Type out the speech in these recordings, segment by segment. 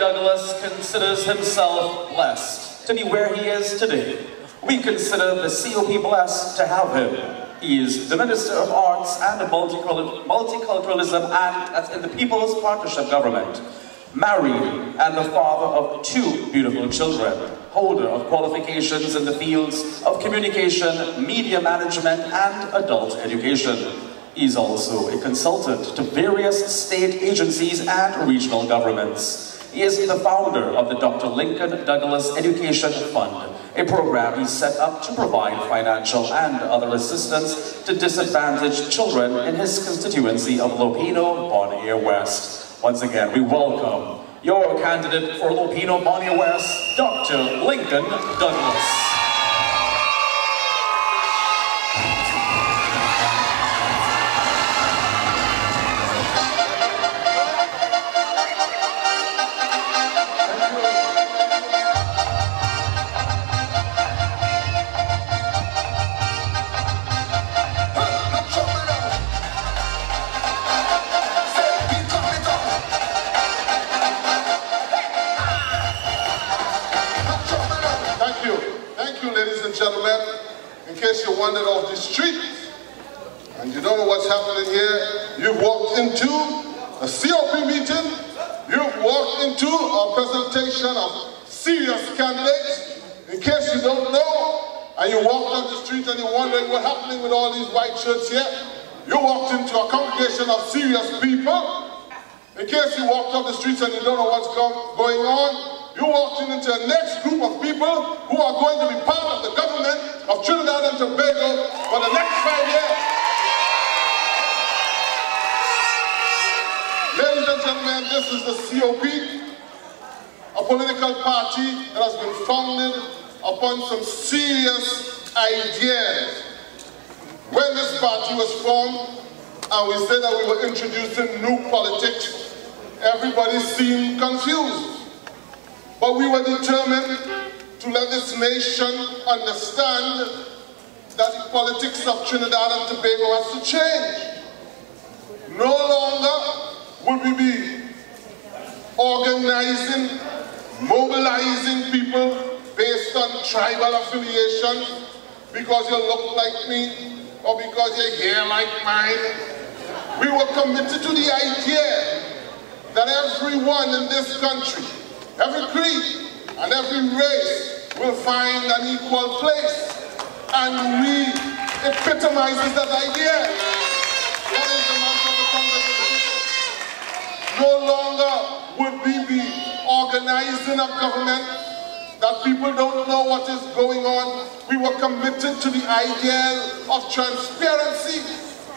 Douglas considers himself blessed to be where he is today. We consider the COP blessed to have him. He is the Minister of Arts and Multiculturalism and in the People's Partnership Government. Married and the father of 2 beautiful children. Holder of qualifications in the fields of communication, media management, and adult education. He's also a consultant to various state agencies and regional governments. He is the founder of the Dr. Lincoln Douglas Education Fund, a program he set up to provide financial and other assistance to disadvantaged children in his constituency of Lopinot, Bonnier West. Once again, we welcome your candidate for Lopinot, Bonnier West, Dr. Lincoln Douglas. Gentlemen, in case you wandered off the street and you don't know what's happening here, you've walked into a COP meeting, you've walked into a presentation of serious candidates. In case you don't know, and you walked on the street and you're wondering what's happening with all these white shirts here, you walked into a congregation of serious people. In case you walked off the streets and you don't know what's going on, you walked into the next group of people who are going to be part of the government of Trinidad and Tobago for the next 5 years. Ladies and gentlemen, this is the COP, a political party that has been founded upon some serious ideas. When this party was formed, and we said that we were introducing new politics, everybody seemed confused. But we were determined to let this nation understand that the politics of Trinidad and Tobago has to change. No longer will we be organizing, mobilizing people based on tribal affiliation because you look like me or because your hair like mine. We were committed to the idea that everyone in this country, every creed and every race will find an equal place, and we epitomizes that idea. That is the mantra of the Congress of the People. No longer would we be organizing a government that people don't know what is going on. We were committed to the idea of transparency,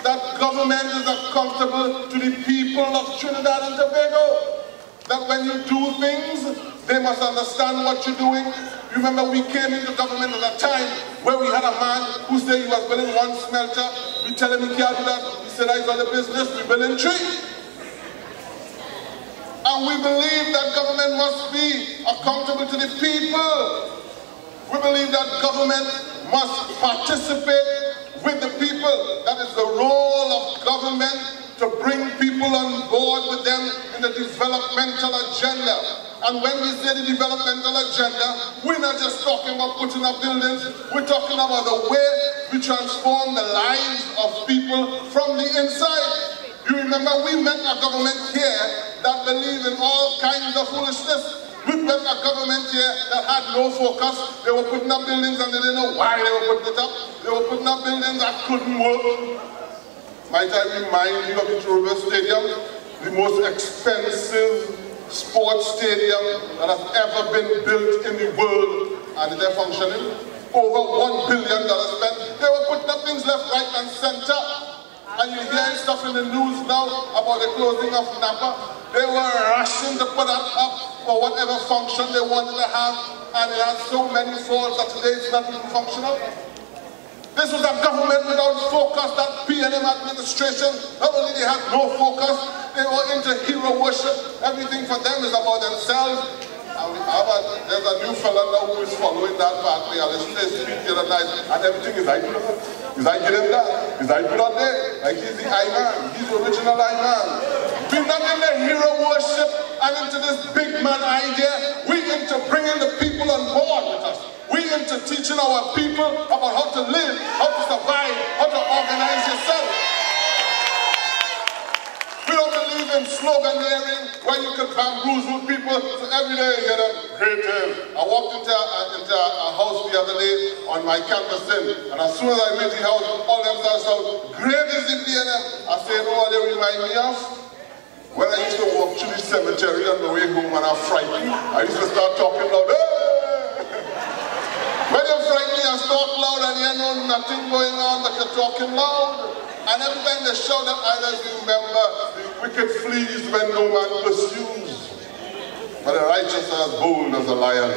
that government is accountable to the people of Trinidad and Tobago. That when you do things, they must understand what you're doing. You remember we came into government at a time where we had a man who said he was building 1 smelter. We tell him he can't do that. He said he's on the business, we're building 3. And we believe that government must be accountable to the people. We believe that government must participate with the people. That is the role of government, to bring people on board with them in the developmental agenda. And when we say the developmental agenda, we're not just talking about putting up buildings, we're talking about the way we transform the lives of people from the inside. You remember we met a government here that believed in all kinds of foolishness. We met a government here that had no focus. They were putting up buildings and they didn't know why they were putting it up. They were putting up buildings that couldn't work. Might I remind you of the Truro Stadium, the most expensive sports stadium that has ever been built in the world, and they're functioning. Over $1 billion spent. They were putting up things left, right, and center. And you're hearing stuff in the news now about the closing of Napa. They were rushing to put that up for whatever function they wanted to have, and it had so many faults that today it's not even functional. This was a government without focus, that P&M administration. Not only they had no focus, they were into hero worship. Everything for them is about themselves. And there's a new fella now who is following that pathway. I listened to his speech the other night, and everything is I put up. Is I get him that? Is I put up there? Like he's the I man. He's the original I man. We're not in the hero worship and into this big man idea. We're into bringing the people on board with us. We're into teaching our people about how to live, how to survive, how to organize yourself. We don't believe in sloganeering where you can bamboozle people. So every day you get a creative. I walked into a house the other day on my campus and as soon as I met the house, all them started shouting, "Great is the BNM." I said, "You know what they remind me of? When I used to walk through the cemetery on the way home when I'm frightened, I used to start talking loud. Hey! When you're frightened, you talk loud and you know nothing going on, but you're talking loud. And every time they shout at others, you remember the wicked flees when no man pursues. But the righteous are as bold as a lion.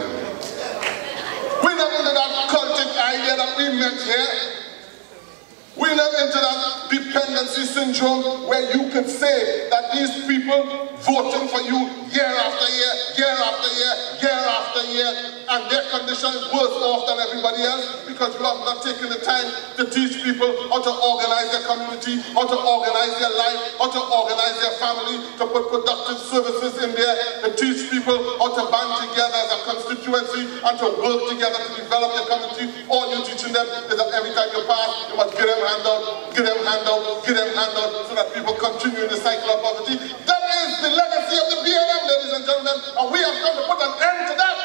We're not into that cultic idea that we met here. We're not into that dependency syndrome where you can say that these people voting for you year after year, year after year, year after year, and their condition is worse off than everybody else because you have not taken the time to teach people how to organize their community, how to organize their life, how to organize their family, to put productive services in there, to teach people how to band together as a constituency and to work together to develop their community. All you're teaching them is that every time you pass, you must give them handout, give them handout, give them handout, so that people continue in the cycle of poverty. That is the legacy of the BNM, ladies and gentlemen, and we have come to put an end to that.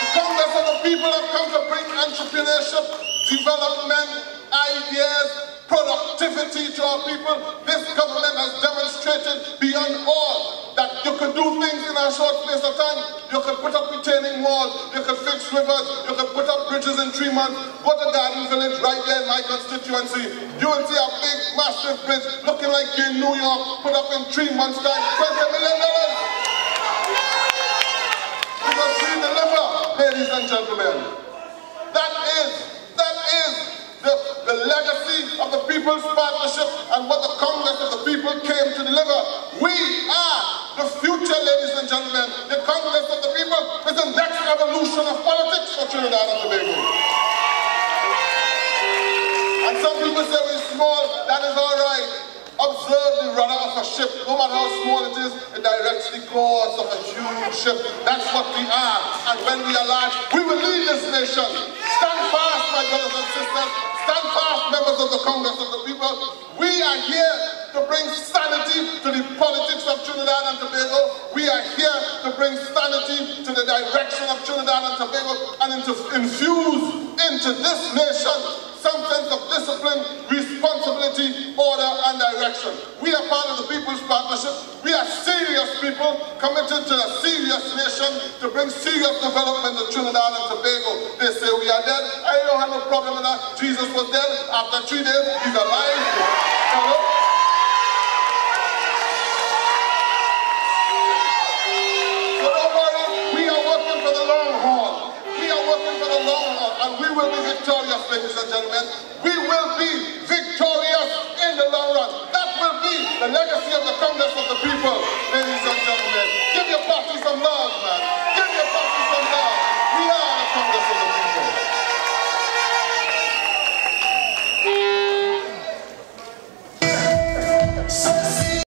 The Congress of the People have come to bring entrepreneurship, development, ideas, productivity to our people. This government has demonstrated beyond all that you could do things in a short space of time. You could put up retaining walls, you could fix rivers, you could put up bridges in 3 months. Go to Garden Village right there in my constituency. You will see a big, massive bridge looking like in New York, put up in 3 months' time, $20 million. Because we deliver, ladies and gentlemen. That is the legacy of the People's Partnership and what the Congress of the People came to deliver. We are the future, ladies and gentlemen. The Congress of the People is the next evolution of politics for Trinidad and Tobago. And some people say we're small, that is all right. Observe the rudder of a ship. No matter how small it is, it directs the course of a huge ship. That's what we are. And when we are large, we will lead this nation. Stand fast, my brothers and sisters. Stand fast, members of the Congress of the People. We are here to bring sanity to the politics of Trinidad and Tobago. We are here to bring sanity to the direction of Trinidad and Tobago and to infuse into this nation some sense of discipline, responsibility, order, and direction. We are part of the People's Partnership. We are serious people committed to a serious nation to bring serious development to Trinidad and Tobago. They say we are dead. I don't have no problem with that. Jesus was dead. After 3 days, he's alive. Hello? So don't worry. We are working for the long haul. We are working for the long haul, and we will be victorious, ladies and gentlemen. We will be victorious in the long run. That will be the legacy of the Congress of the People, ladies